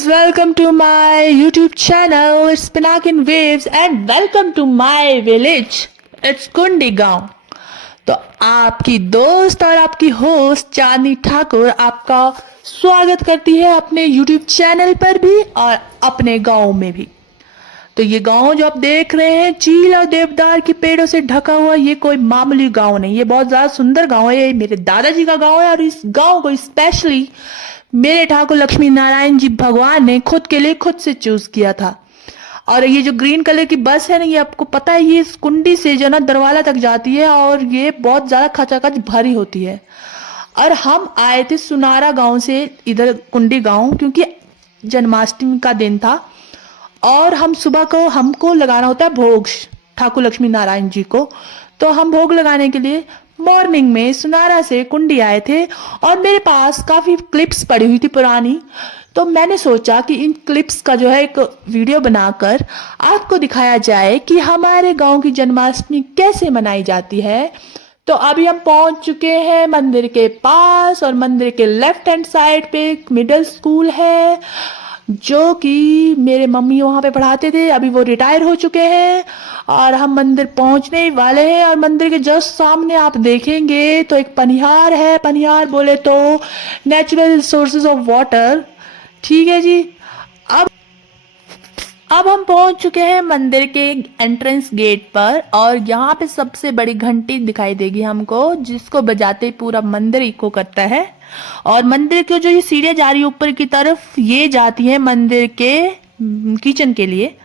guys, welcome to my YouTube channel. It's Pinakin Waves and welcome to my village. It's कुंडी गांव। तो आपकी दोस्त और आपकी होस्ट चांदनी ठाकुर आपका स्वागत करती है अपने YouTube चैनल पर भी और अपने गांव में भी। तो ये गांव जो आप देख रहे हैं चील और देवदार के पेड़ों से ढका हुआ, ये कोई मामूली गांव नहीं, ये बहुत ज्यादा सुंदर गांव है। ये मेरे दादाजी का गांव है और इस गांव को स्पेशली मेरे ठाकुर लक्ष्मी नारायण जी भगवान ने खुद के लिए खुद से चूज किया था। और ये जो ग्रीन कलर की बस है ना, ये आपको पता है ये इस कुंडी से जो ना दरवाला तक जाती है और ये बहुत ज्यादा खचाखच भरी होती है। और हम आए थे सुनारा गांव से इधर कुंडी गांव, क्योंकि जन्माष्टमी का दिन था और हम सुबह को हमको लगाना होता है भोग ठाकुर लक्ष्मी नारायण जी को। तो हम भोग लगाने के लिए मॉर्निंग में सुनारा से कुंडी आए थे और मेरे पास काफी क्लिप्स पड़ी हुई थी पुरानी। तो मैंने सोचा कि इन क्लिप्स का जो है एक वीडियो बनाकर आपको दिखाया जाए कि हमारे गांव की जन्माष्टमी कैसे मनाई जाती है। तो अभी हम पहुंच चुके हैं मंदिर के पास और मंदिर के लेफ्ट हैंड साइड पे एक मिडिल स्कूल है जो कि मेरे मम्मी वहाँ पे पढ़ाते थे, अभी वो रिटायर हो चुके हैं। और हम मंदिर पहुँचने ही वाले हैं और मंदिर के जस्ट सामने आप देखेंगे तो एक पनिहार है। पनिहार बोले तो नेचुरल सोर्सेज ऑफ वाटर, ठीक है जी। अब हम पहुंच चुके हैं मंदिर के एंट्रेंस गेट पर और यहाँ पे सबसे बड़ी घंटी दिखाई देगी हमको, जिसको बजाते ही पूरा मंदिर इको करता है। और मंदिर की जो ये सीढ़ियाँ जा रही है ऊपर की तरफ, ये जाती है मंदिर के किचन के लिए।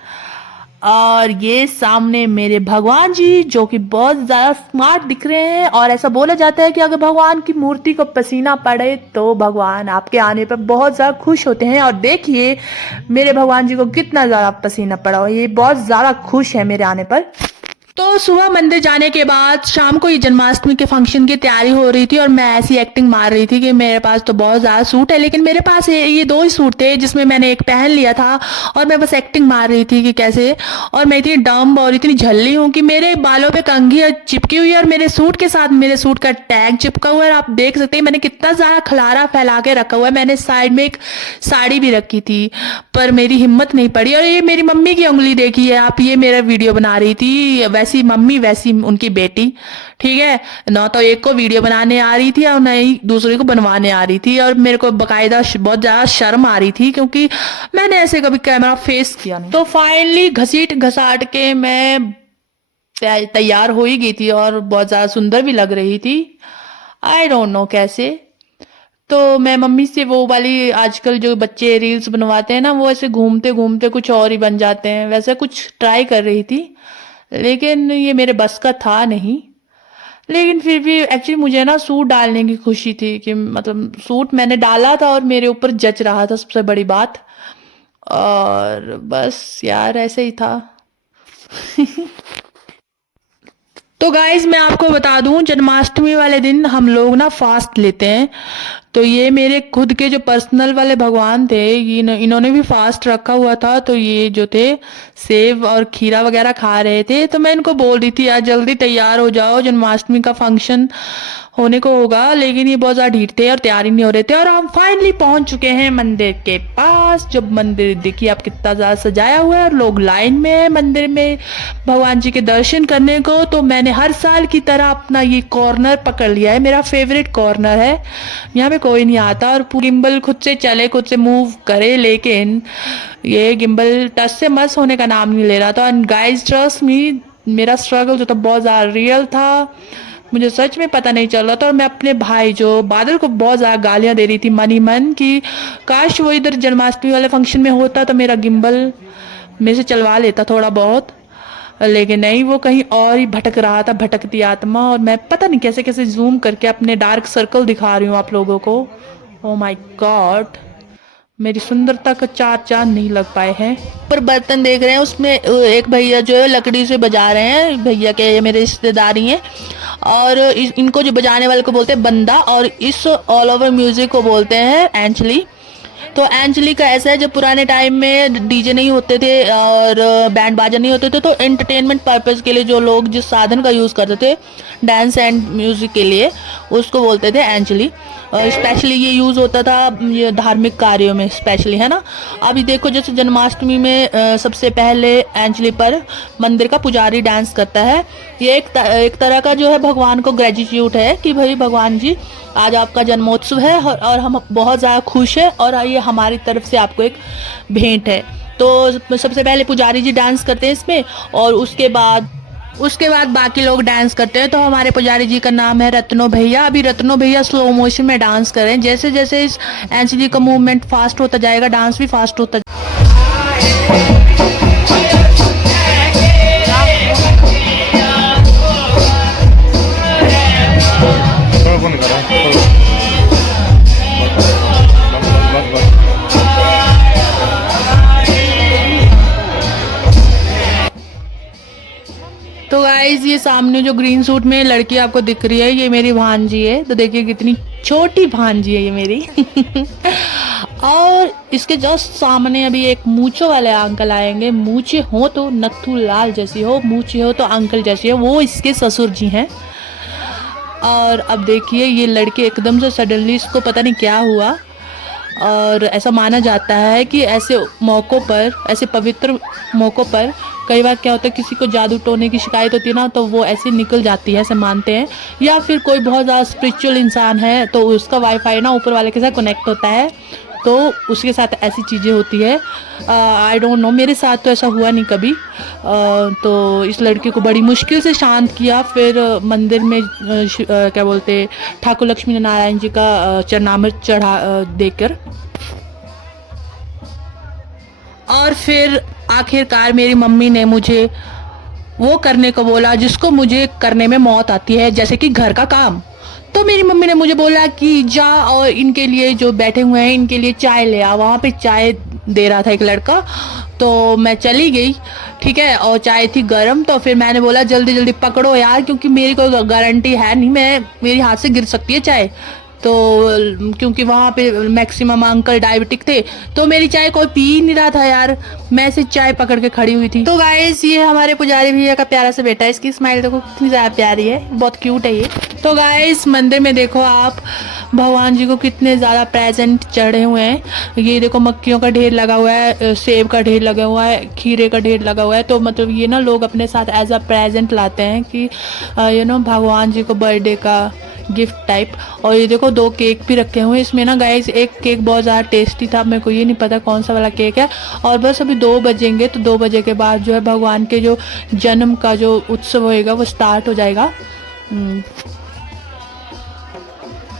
और ये सामने मेरे भगवान जी जो कि बहुत ज्यादा स्मार्ट दिख रहे हैं। और ऐसा बोला जाता है कि अगर भगवान की मूर्ति को पसीना पड़े तो भगवान आपके आने पर बहुत ज्यादा खुश होते हैं। और देखिए मेरे भगवान जी को कितना ज्यादा पसीना पड़ा हो, ये बहुत ज्यादा खुश है मेरे आने पर। तो सुबह मंदिर जाने के बाद शाम को ये जन्माष्टमी के फंक्शन की तैयारी हो रही थी और मैं ऐसी एक्टिंग मार रही थी कि मेरे पास तो बहुत ज़्यादा सूट है, लेकिन मेरे पास ये दो ही सूट थे जिसमें मैंने एक पहन लिया था और मैं बस एक्टिंग मार रही थी कि कैसे। और मैं इतनी डम्ब और इतनी झल्ली हूँ कि मेरे बालों पे कंघी चिपकी हुई है और मेरे सूट के साथ मेरे सूट का टैग चिपका हुआ है। और आप देख सकते हैं मैंने कितना ज़्यादा खलारा फैला के रखा हुआ है। मैंने साइड में एक साड़ी भी रखी थी पर मेरी हिम्मत नहीं पड़ी। और ये मेरी मम्मी की उंगली देखिए आप, ये मेरा वीडियो बना रही थी, वैसी मम्मी वैसी उनकी बेटी, ठीक है ना। तो एक को वीडियो बनाने आ रही थी और न ही दूसरे को बनवाने आ रही थी। और मेरे को बकायदा बहुत ज्यादा शर्म आ रही थी क्योंकि मैंने ऐसे कभी कैमरा फेस किया नहीं। तो फाइनली घसीट घसाट के मैं तैयार हो ही गई थी और बहुत ज्यादा सुंदर भी लग रही थी। आई डोंट नो कैसे। तो मैं मम्मी से वो वाली आजकल जो बच्चे रील्स बनवाते हैं ना, वो ऐसे घूमते घूमते कुछ और ही बन जाते हैं, वैसे कुछ ट्राई कर रही थी, लेकिन ये मेरे बस का था नहीं। लेकिन फिर भी एक्चुअली मुझे ना सूट डालने की खुशी थी कि मतलब सूट मैंने डाला था और मेरे ऊपर जच रहा था, सबसे बड़ी बात। और बस यार ऐसे ही था। तो गाइज मैं आपको बता दूं, जन्माष्टमी वाले दिन हम लोग ना फास्ट लेते हैं। तो ये मेरे खुद के जो पर्सनल वाले भगवान थे, इन्होंने भी फास्ट रखा हुआ था। तो ये जो थे सेव और खीरा वगैरह खा रहे थे। तो मैं इनको बोल रही थी यार जल्दी तैयार हो जाओ, जन्माष्टमी का फंक्शन होने को होगा। लेकिन ये बहुत ज़्यादा ढीठ थे और तैयार ही नहीं हो रहे थे। और हम फाइनली पहुंच चुके हैं मंदिर के पास। जब मंदिर देखिए आप कितना ज़्यादा सजाया हुआ है और लोग लाइन में है मंदिर में भगवान जी के दर्शन करने को। तो मैंने हर साल की तरह अपना ये कॉर्नर पकड़ लिया है, मेरा फेवरेट कॉर्नर है। यहाँ पे कोई नहीं आता और गिम्बल खुद से चले खुद से मूव करे, लेकिन ये गिम्बल टच से मस होने का नाम नहीं ले रहा था। एंड गाइस ट्रस्ट मी, मेरा स्ट्रगल जो था बहुत ज़्यादा रियल था, मुझे सच में पता नहीं चल रहा था। और मैं अपने भाई जो बादल को बहुत ज़्यादा गालियाँ दे रही थी मन ही मन कि काश वो इधर जन्माष्टमी वाले फंक्शन में होता तो मेरा गिम्बल मेरे से चलवा लेता थोड़ा बहुत, लेकिन नहीं, वो कहीं और ही भटक रहा था, भटकती आत्मा। और मैं पता नहीं कैसे कैसे जूम करके अपने डार्क सर्कल दिखा रही हूँ आप लोगों को। ओह माय गॉड, मेरी सुंदरता का चार चांद नहीं लग पाए हैं। पर बर्तन देख रहे हैं, उसमें एक भैया जो है लकड़ी से बजा रहे हैं, भैया के ये मेरे रिश्तेदारी हैं। और इनको जो बजाने वाले को बोलते हैं बंदा और इस ऑल ओवर म्यूजिक को बोलते हैं एंचली। तो अंजलि का ऐसा है, जब पुराने टाइम में डीजे नहीं होते थे और बैंड बाजा नहीं होते थे, तो एंटरटेनमेंट पर्पस के लिए जो लोग जिस साधन का यूज़ करते थे डांस एंड म्यूज़िक के लिए, उसको बोलते थे अंजलि। स्पेशली ये यूज़ होता था ये धार्मिक कार्यों में स्पेशली, है ना। अभी देखो जैसे जन्माष्टमी में सबसे पहले अंजलि पर मंदिर का पुजारी डांस करता है। ये एक तरह का जो है भगवान को ग्रेटिट्यूड है कि भाई भगवान जी आज आपका जन्मोत्सव है और हम बहुत ज़्यादा खुश हैं और ये हमारी तरफ से आपको एक भेंट है। तो सबसे पहले पुजारी जी डांस करते हैं इसमें, और उसके बाद बाकी लोग डांस करते हैं। तो हमारे पुजारी जी का नाम है रत्नो भैया। अभी रत्नो भैया स्लो मोशन में डांस कर रहे हैं। जैसे जैसे इस अंजलि का मूवमेंट फास्ट होता जाएगा, डांस भी फास्ट होता तो गाइज ये सामने जो ग्रीन सूट में लड़की आपको दिख रही है, ये मेरी भांजी है। तो देखिए कितनी छोटी भांजी है ये मेरी। और इसके जस्ट सामने अभी एक मूंछों वाले अंकल आएंगे। मूंछे हो तो नथु लाल जैसी हो, मूंछे हो तो अंकल जैसी हो, वो इसके ससुर जी हैं। और अब देखिए ये लड़के एकदम से सडनली इसको पता नहीं क्या हुआ, और ऐसा माना जाता है कि ऐसे मौक़ों पर, ऐसे पवित्र मौक़ों पर कई बार क्या होता है, किसी को जादू टोने की शिकायत होती है ना, तो वो ऐसे निकल जाती है, ऐसे मानते हैं। या फिर कोई बहुत ज़्यादा स्पिरिचुअल इंसान है तो उसका वाईफाई ना ऊपर वाले के साथ कनेक्ट होता है, तो उसके साथ ऐसी चीज़ें होती है। आई डोंट नो, मेरे साथ तो ऐसा हुआ नहीं कभी। तो इस लड़के को बड़ी मुश्किल से शांत किया, फिर मंदिर में क्या बोलते ठाकुर लक्ष्मी नारायण जी का चरणामृत चढ़ा देकर, और फिर आखिरकार मेरी मम्मी ने मुझे वो करने को बोला जिसको मुझे करने में मौत आती है, जैसे कि घर का काम। तो मेरी मम्मी ने मुझे बोला कि जा और इनके लिए जो बैठे हुए हैं इनके लिए चाय ले आ। वहाँ पे चाय दे रहा था एक लड़का, तो मैं चली गई, ठीक है, और चाय थी गरम। तो फिर मैंने बोला जल्दी जल्दी पकड़ो यार, क्योंकि मेरी कोई गारंटी है नहीं, मेरी हाथ से गिर सकती है चाय। तो क्योंकि वहाँ पे मैक्सिमम अंकल डायबिटिक थे, तो मेरी चाय कोई पी ही नहीं रहा था यार, मैं सिर्फ चाय पकड़ के खड़ी हुई थी। तो गाइस ये हमारे पुजारी भैया का प्यारा सा बेटा है, इसकी स्माइल देखो कितनी ज़्यादा प्यारी है, बहुत क्यूट है ये। तो गाइस मंदिर में देखो आप भगवान जी को कितने ज़्यादा प्रेजेंट चढ़े हुए हैं। ये देखो मक्खियों का ढेर लगा हुआ है, सेब का ढेर लगा हुआ है, खीरे का ढेर लगा हुआ है। तो मतलब ये ना लोग अपने साथ एज अ प्रेजेंट लाते हैं कि भगवान जी को बर्थडे का गिफ्ट टाइप। और ये देखो 2 केक भी रखे हुए हैं इसमें ना गाइस। एक केक बहुत ज़्यादा टेस्टी था, मेरे को ये नहीं पता कौन सा वाला केक है। और बस अभी 2 बजेंगे, तो 2 बजे के बाद जो है भगवान के जो जन्म का जो उत्सव होएगा वो स्टार्ट हो जाएगा।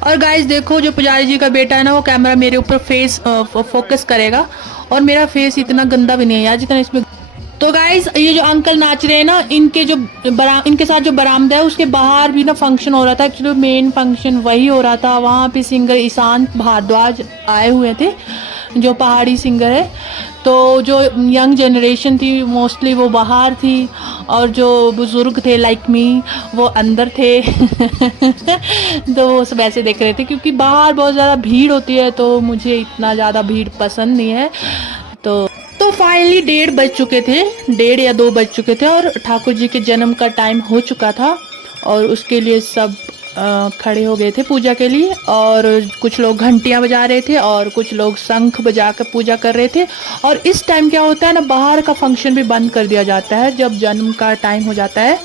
और गाइस देखो जो पुजारी जी का बेटा है ना, वो कैमरा मेरे ऊपर फेस फोकस करेगा, और मेरा फेस इतना गंदा भी नहीं है यार जितना इसमें। तो गाइस ये जो अंकल नाच रहे हैं ना, इनके साथ जो बरामदा है उसके बाहर भी ना फंक्शन हो रहा था। एक्चुअली मेन फंक्शन वही हो रहा था। वहाँ पे सिंगर ईशांत भारद्वाज आए हुए थे, जो पहाड़ी सिंगर है। तो जो यंग जनरेशन थी मोस्टली वो बाहर थी, और जो बुज़ुर्ग थे लाइक मी वो अंदर थे। तो वो सब ऐसे देख रहे थे, क्योंकि बाहर बहुत ज़्यादा भीड़ होती है, तो मुझे इतना ज़्यादा भीड़ पसंद नहीं है। तो फाइनली 1:30 बज चुके थे, 1:30 या 2 बज चुके थे, और ठाकुर जी के जन्म का टाइम हो चुका था। और उसके लिए सब खड़े हो गए थे पूजा के लिए, और कुछ लोग घंटियां बजा रहे थे और कुछ लोग शंख बजा कर पूजा कर रहे थे। और इस टाइम क्या होता है ना, बाहर का फंक्शन भी बंद कर दिया जाता है जब जन्म का टाइम हो जाता है,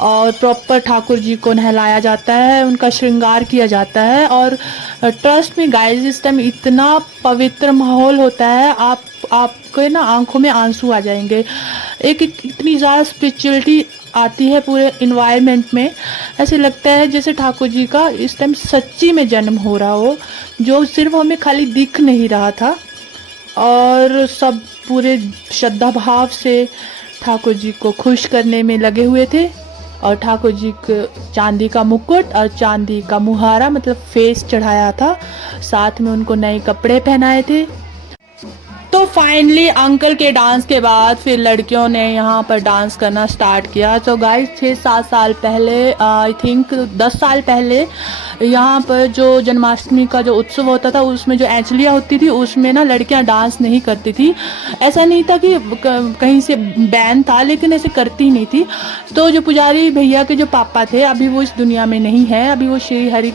और प्रॉपर ठाकुर जी को नहलाया जाता है, उनका श्रृंगार किया जाता है। और ट्रस्ट में गाइस इस टाइम इतना पवित्र माहौल होता है, आपके ना आंखों में आंसू आ जाएंगे। एक इतनी ज़्यादा स्पिरिचुअलिटी आती है पूरे इन्वायरमेंट में, ऐसे लगता है जैसे ठाकुर जी का इस टाइम सच्ची में जन्म हो रहा हो, जो सिर्फ हमें खाली दिख नहीं रहा था। और सब पूरे श्रद्धा भाव से ठाकुर जी को खुश करने में लगे हुए थे। और ठाकुर जी को चांदी का मुकुट और चांदी का मुहारा मतलब फेस चढ़ाया था, साथ में उनको नए कपड़े पहनाए थे। तो फाइनली अंकल के डांस के बाद फिर लड़कियों ने यहाँ पर डांस करना स्टार्ट किया। तो गाइस 6-7 साल पहले, आई थिंक 10 साल पहले, यहाँ पर जो जन्माष्टमी का जो उत्सव होता था उसमें जो एंचलियाँ होती थी उसमें ना लड़कियाँ डांस नहीं करती थी। ऐसा नहीं था कि कहीं से बैन था, लेकिन ऐसे करती नहीं थी। तो जो पुजारी भैया के जो पापा थे, अभी वो इस दुनिया में नहीं है, अभी वो श्री हरि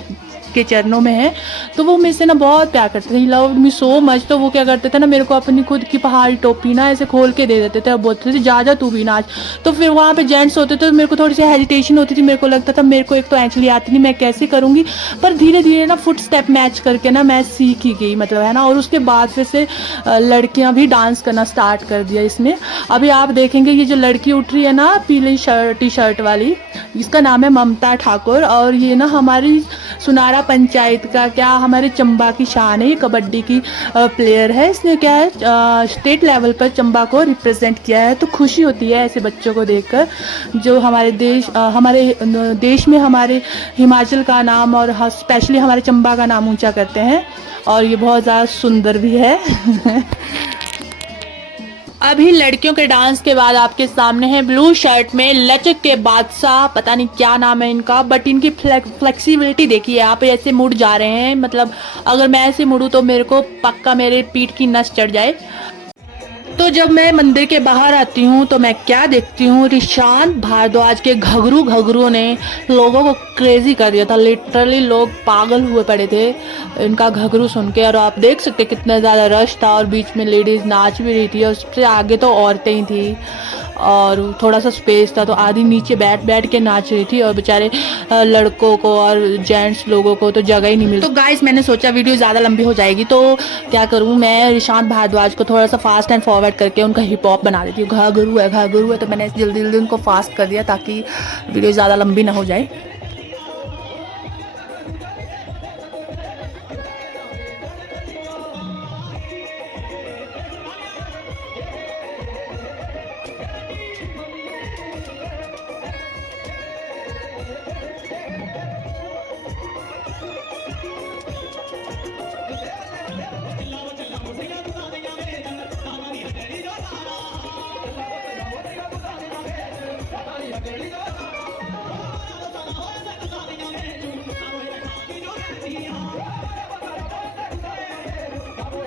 के चरणों में है। तो वो मेरे से ना बहुत प्यार करते थे, he loved me so much. तो वो क्या करते थे ना, मेरे को अपनी खुद की पहाड़ी टोपी ना ऐसे खोल के दे देते थे और बोलते थे जा जा तू भी नाच। तो फिर वहाँ पे जेंट्स होते थे तो मेरे को थोड़ी सी हेजिटेशन होती थी, मेरे को लगता था मेरे को एक तो एक्चुअली आती नहीं, मैं कैसे करूँगी। पर धीरे धीरे ना फुट स्टेप मैच करके ना मैं सीख ही गई, मतलब है ना। और उसके बाद फिर से लड़कियाँ भी डांस करना स्टार्ट कर दिया इसमें। अभी आप देखेंगे ये जो लड़की उठ रही है ना पीली टी शर्ट वाली, इसका नाम है ममता ठाकुर। और ये ना हमारी सुनारा पंचायत का, क्या हमारे चंबा की शान है, ये कबड्डी की प्लेयर है। इसने क्या है स्टेट लेवल पर चंबा को रिप्रेजेंट किया है। तो खुशी होती है ऐसे बच्चों को देखकर जो हमारे देश में हमारे हिमाचल का नाम और स्पेशली हमारे चंबा का नाम ऊंचा करते हैं। और ये बहुत ज़्यादा सुंदर भी है। अभी लड़कियों के डांस के बाद आपके सामने है ब्लू शर्ट में लचक के बादशाह, पता नहीं क्या नाम है इनका, बट इनकी फ्लेक्सिबिलिटी देखिए, आप ऐसे मुड़ जा रहे हैं, मतलब अगर मैं ऐसे मुड़ूँ तो मेरे को पक्का मेरे पीठ की नस चढ़ जाए। तो जब मैं मंदिर के बाहर आती हूँ तो मैं क्या देखती हूँ, रिशांत भारद्वाज के घघरू ने लोगों को क्रेजी कर दिया था। लिटरली लोग पागल हुए पड़े थे इनका घघरू सुन के। और आप देख सकते कितना ज़्यादा रश था और बीच में लेडीज़ नाच भी रही थी और उससे आगे तो औरतें ही थी और थोड़ा सा स्पेस था, तो आधी नीचे बैठ बैठ के नाच रही थी और बेचारे लड़कों को और जेंट्स लोगों को तो जगह ही नहीं मिली। तो गाइस मैंने सोचा वीडियो ज़्यादा लंबी हो जाएगी तो क्या करूँ, मैं रिशांत भारद्वाज को थोड़ा सा फास्ट एंड फॉरवर्ड करके उनका हिप हॉप बना देती हूँ। घघरू है, तो मैंने जल्दी जल्दी उनको फास्ट कर दिया ताकि वीडियो ज़्यादा लंबी ना हो जाए।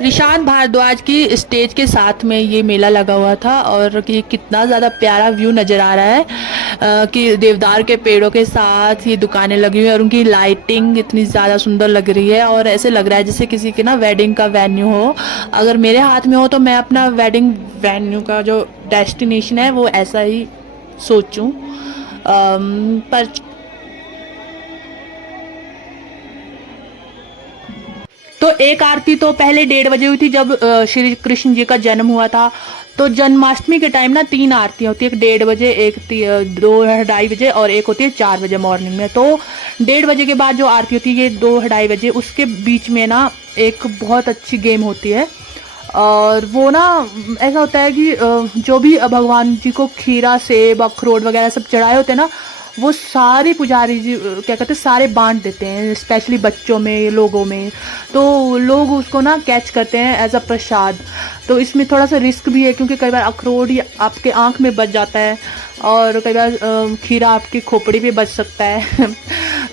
रिशांत भारद्वाज की स्टेज के साथ में ये मेला लगा हुआ था और ये कितना ज़्यादा प्यारा व्यू नज़र आ रहा है कि देवदार के पेड़ों के साथ ये दुकानें लगी हुई है और उनकी लाइटिंग इतनी ज़्यादा सुंदर लग रही है और ऐसे लग रहा है जैसे किसी के ना वेडिंग का वेन्यू हो। अगर मेरे हाथ में हो तो मैं अपना वेडिंग वेन्यू का जो डेस्टिनेशन है वो ऐसा ही सोचूं। पर तो एक आरती तो पहले 1:30 बजे हुई थी जब श्री कृष्ण जी का जन्म हुआ था। तो जन्माष्टमी के टाइम ना 3 आरतियाँ होती है, एक 1:30 बजे, एक 2-2:30 बजे और एक होती है 4 बजे मॉर्निंग में। तो 1:30 बजे के बाद जो आरती होती है ये 2-2:30 बजे, उसके बीच में ना एक बहुत अच्छी गेम होती है। और वो ना ऐसा होता है कि जो भी भगवान जी को खीरा सेब अखरोट वगैरह सब चढ़ाए होते हैं ना, वो सारे पुजारी जी क्या कहते हैं सारे बांट देते हैं, स्पेशली बच्चों में लोगों में। तो लोग उसको ना कैच करते हैं एज अ प्रसाद। तो इसमें थोड़ा सा रिस्क भी है क्योंकि कई बार अखरोट ही आपके आँख में बच जाता है और कई बार खीरा आपकी खोपड़ी पे बच सकता है।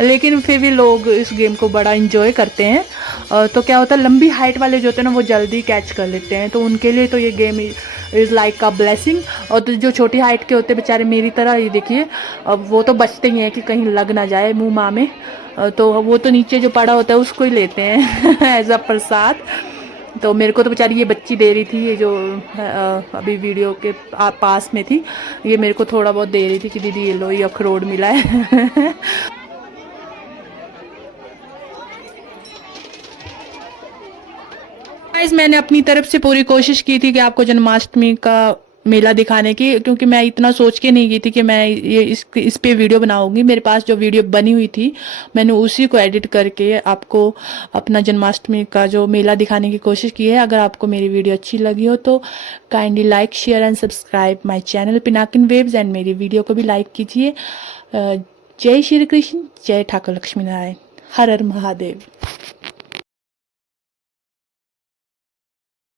लेकिन फिर भी लोग इस गेम को बड़ा इंजॉय करते हैं। तो क्या होता है लंबी हाइट वाले जो होते हैं ना वो जल्दी कैच कर लेते हैं, तो उनके लिए तो ये game is like a blessing. और तो जो छोटी हाइट के होते हैं बेचारे मेरी तरह, ये देखिए अब वो तो बचते ही हैं कि कहीं लग ना जाए मुँह माँ में। तो वो तो नीचे जो पड़ा होता है उसको ही लेते हैं एज अ प्रसाद। तो मेरे को तो बेचारी ये बच्ची दे रही थी, ये जो अभी वीडियो के पास में थी, ये मेरे को थोड़ा बहुत दे रही थी कि दीदी ये लो ये अखरोट मिला है। गाइस मैंने अपनी तरफ से पूरी कोशिश की थी कि आपको जन्माष्टमी का मेला दिखाने की, क्योंकि मैं इतना सोच के नहीं गई थी कि मैं ये इस पे वीडियो बनाऊंगी। मेरे पास जो वीडियो बनी हुई थी मैंने उसी को एडिट करके आपको अपना जन्माष्टमी का जो मेला दिखाने की कोशिश की है। अगर आपको मेरी वीडियो अच्छी लगी हो तो kindly like share and subscribe my channel Pinakin waves and मेरी वीडियो को भी लाइक कीजिए। जय श्री कृष्ण, जय ठाकुर लक्ष्मी नारायण, हर हर महादेव।